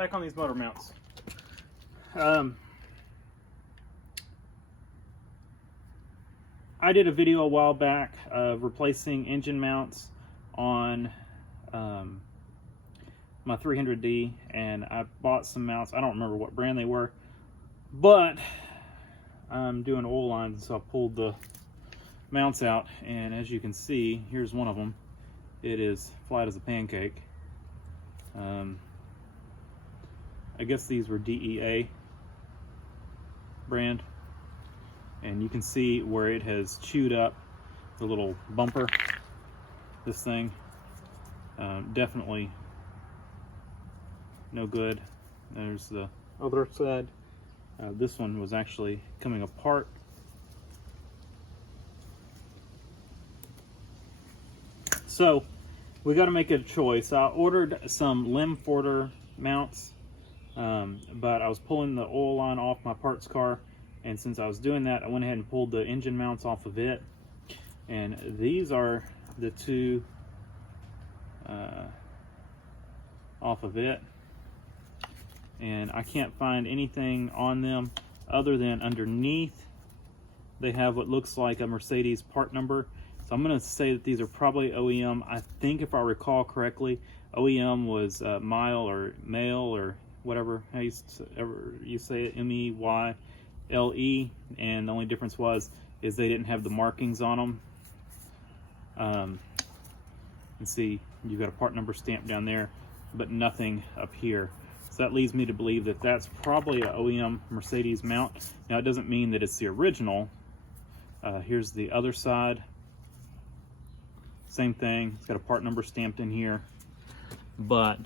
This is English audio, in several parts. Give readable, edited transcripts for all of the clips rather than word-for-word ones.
back on these motor mounts. I did a video a while back of replacing engine mounts on my 300D, and I bought some mounts. I don't remember what brand they were, but I'm doing oil lines, so I pulled the mounts out, and as you can see, here's one of them. It is flat as a pancake. I guess these were DEA brand, and you can see where it has chewed up the little bumper. This thing definitely no good. There's the other side. This one was actually coming apart. So we got to make a choice. I ordered some Limforter mounts, but I was pulling the oil line off my parts car, and since I was doing that, I went ahead and pulled the engine mounts off of it. And these are the two off of it, and I can't find anything on them other than underneath they have what looks like a Mercedes part number. So I'm going to say that these are probably OEM. I think if I recall correctly, OEM was mile or male or whatever how you say it, MEYLE, and the only difference is they didn't have the markings on them. And see, you've got a part number stamped down there, but nothing up here. So that leads me to believe that that's probably an OEM Mercedes mount. Now, it doesn't mean that it's the original. Here's the other side. Same thing, it's got a part number stamped in here, but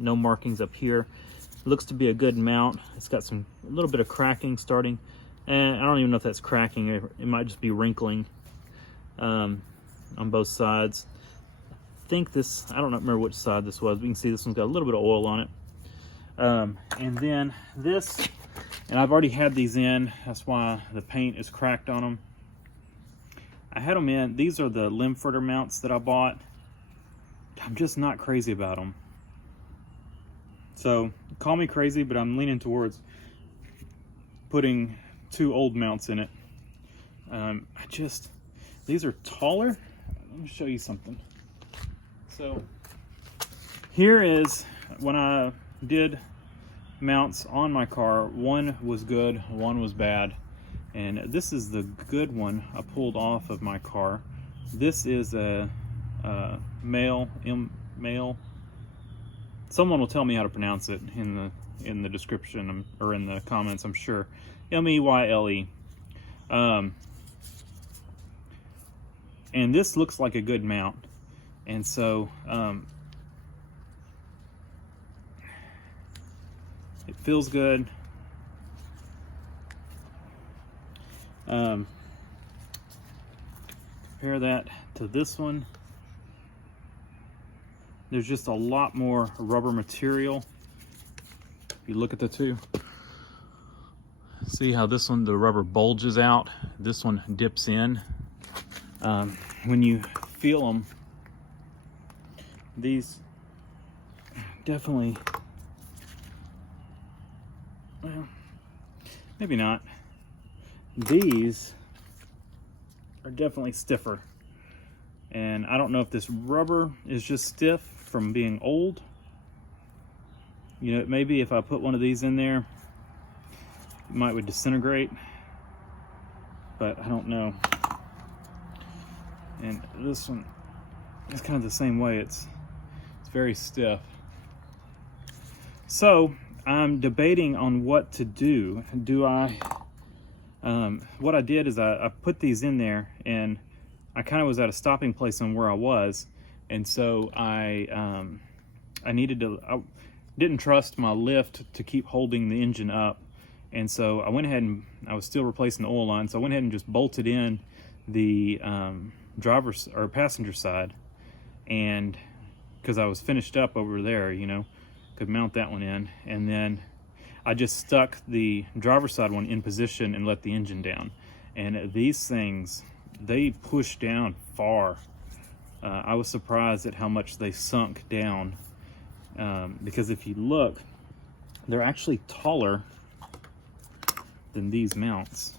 no markings up here. Looks to be a good mount. It's got a little bit of cracking starting, and I don't even know if that's cracking. It might just be wrinkling on both sides. I think this, I don't remember which side this was. We can see this one's got a little bit of oil on it. And then this, and I've already had these in, that's why the paint is cracked on them. I had them in. These are the Limforter mounts that I bought. I'm just not crazy about them. So call me crazy, but I'm leaning towards putting two old mounts in it. These are taller. Let me show you something. So here is when I did mounts on my car. One was good, one was bad. And this is the good one I pulled off of my car. This is a male. Someone will tell me how to pronounce it in the description or in the comments, I'm sure. MEYLE. And this looks like a good mount. And so it feels good. Compare that to this one. There's just a lot more rubber material. If you look at the two, see how this one, the rubber bulges out, this one dips in. When you feel them, these definitely, well, maybe not. These are definitely stiffer, and I don't know if this rubber is just stiff from being old. You know, it may be if I put one of these in there, it would disintegrate, but I don't know. And this one is kind of the same way. It's very stiff. So I'm debating on what to do. What I did is I put these in there, and I kind of was at a stopping place on where I was, and so I didn't trust my lift to keep holding the engine up, and so I went ahead and I was still replacing the oil line, so I went ahead and just bolted in the driver's or passenger side, and because I was finished up over there, you know, could mount that one in, and then I just stuck the driver's side one in position and let the engine down. And these things, they push down far. I was surprised at how much they sunk down. because if you look, they're actually taller than these mounts.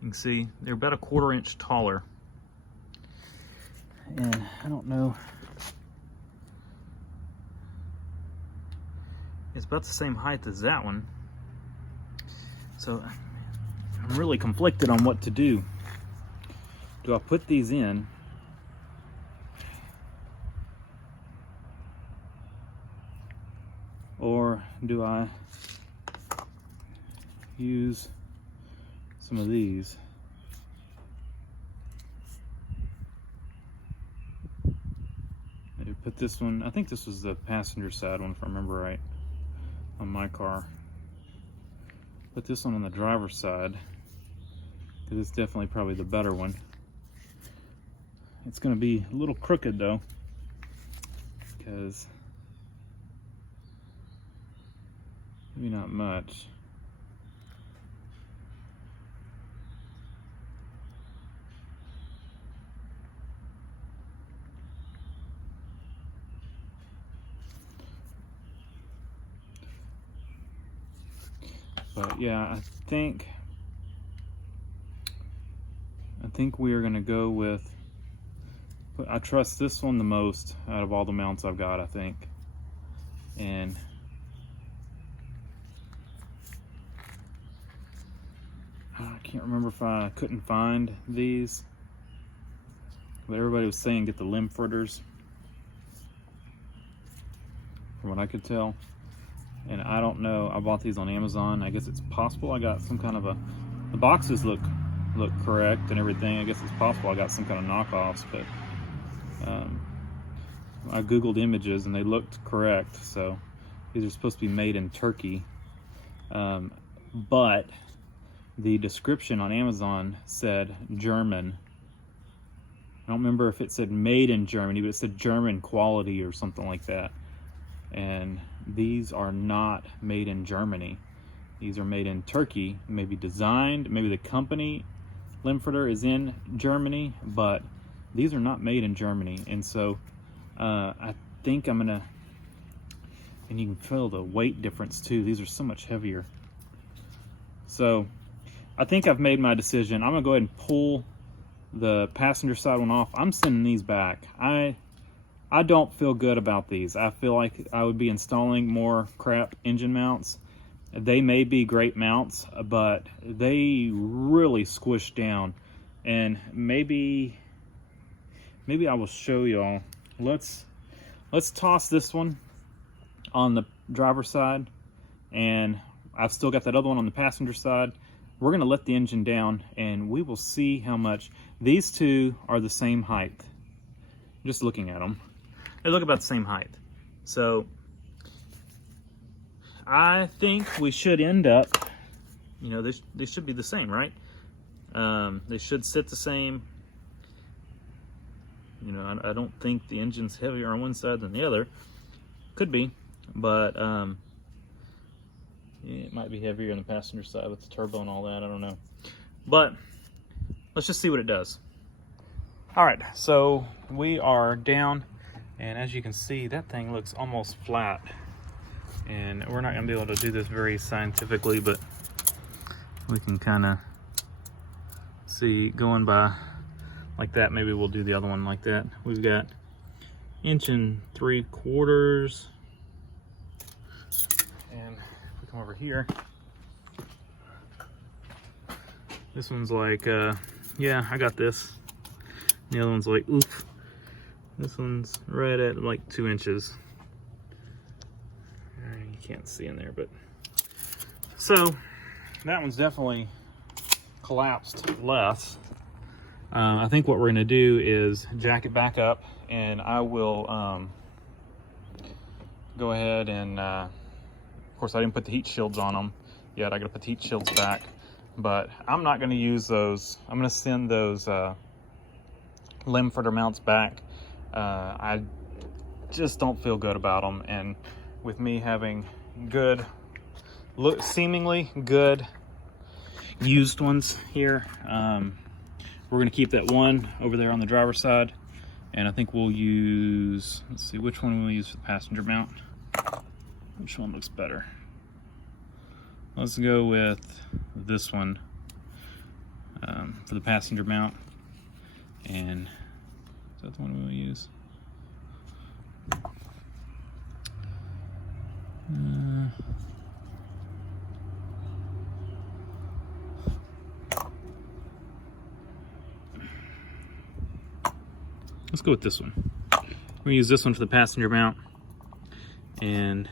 You can see they're about a 1/4 inch taller. And I don't know, it's about the same height as that one. So I'm really conflicted on what to do. Do I put these in? Or do I use some of these? Maybe put this one, I think this was the passenger side one if I remember right, on my car. Put this one on the driver's side, because it's definitely probably the better one. It's going to be a little crooked though, because maybe not much. But yeah, I think we are going to go with, I trust this one the most out of all the mounts I've got, I think. And I can't remember if I couldn't find these, but everybody was saying get the Limforders, from what I could tell. And I don't know, I bought these on Amazon. I guess it's possible I got some kind of the boxes look correct and everything. I guess it's possible I got some kind of knockoffs, but I googled images and they looked correct. So these are supposed to be made in Turkey, but the description on Amazon said German. I don't remember if it said made in Germany, but it said German quality or something like that. And these are not made in Germany. These are made in Turkey, maybe designed, maybe the company Limforder is in Germany, but these are not made in Germany. And so I think I'm gonna, and you can feel the weight difference too. These are so much heavier. So I think I've made my decision. I'm gonna go ahead and pull the passenger side one off. I'm sending these back. I don't feel good about these. I feel like I would be installing more crap engine mounts. They may be great mounts, but they really squish down. And maybe I will show y'all. Let's toss this one on the driver's side, and I've still got that other one on the passenger side. We're gonna let the engine down and we will see how much. These two are the same height. Just looking at them, they look about the same height. So I think we should end up, you know, they should be the same, right? They should sit the same. You know, I don't think the engine's heavier on one side than the other. Could be, but it might be heavier on the passenger side with the turbo and all that. I don't know. But let's just see what it does. All right, so we are down, and as you can see, that thing looks almost flat. And we're not gonna be able to do this very scientifically, but we can kind of see going by like that. Maybe we'll do the other one like that. We've got 1 3/4 inches. And if we come over here, this one's like, yeah, I got this. The other one's like, oof. This one's right at like 2 inches. You can't see in there, but. So, that one's definitely collapsed less. I think what we're gonna do is jack it back up, and I will go ahead and, of course I didn't put the heat shields on them yet. I gotta put the heat shields back, but I'm not gonna use those. I'm gonna send those Limforder mounts back. I just don't feel good about them, and with me having good, seemingly good used ones here, we're going to keep that one over there on the driver's side, and I think we'll use, let's see, which one we'll use for the passenger mount. Which one looks better? Let's go with this one for the passenger mount. And is that the one we'll use? Let's go with this one. We're gonna use this one for the passenger mount, and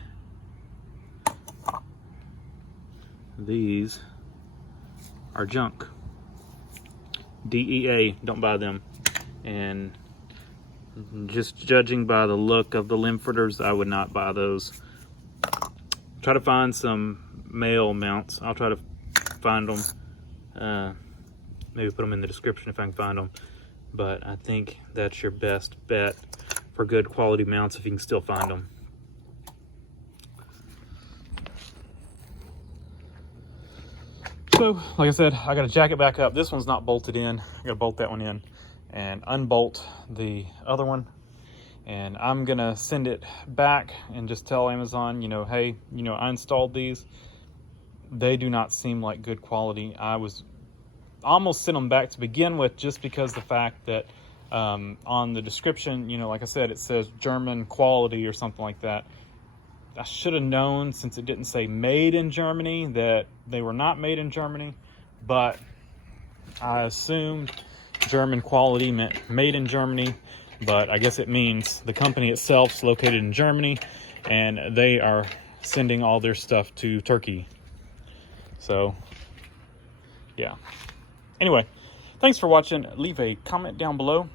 these are junk. DEA, don't buy them. And just judging by the look of the Limforders, I would not buy those. Try to find some male mounts. I'll try to find them. Maybe put them in the description if I can find them. But I think that's your best bet for good quality mounts if you can still find them. So, like I said, I got to jack it back up. This one's not bolted in. I got to bolt that one in and unbolt the other one. And I'm going to send it back and just tell Amazon, you know, hey, you know, I installed these. They do not seem like good quality. I was almost sent them back to begin with just because the fact that on the description, you know, like I said, it says German quality or something like that. I should have known, since it didn't say made in Germany, that they were not made in Germany, but I assumed German quality meant made in Germany, but I guess it means the company itself is located in Germany and they are sending all their stuff to Turkey. So, yeah. Anyway, thanks for watching. Leave a comment down below.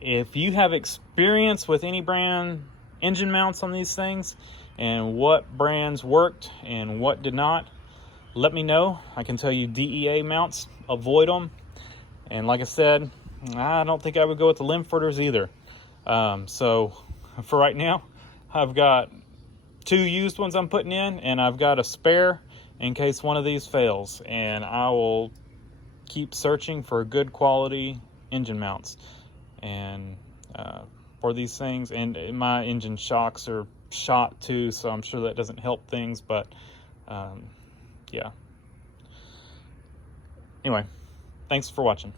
If you have experience with any brand engine mounts on these things, and what brands worked and what did not, let me know. I can tell you DEA mounts, avoid them. And like I said, I don't think I would go with the Limforders either. So for right now, I've got 2 used ones I'm putting in, and I've got a spare in case one of these fails. And I will keep searching for good quality engine mounts and for these things. And my engine shocks are shot too, so I'm sure that doesn't help things, but yeah. Anyway, thanks for watching.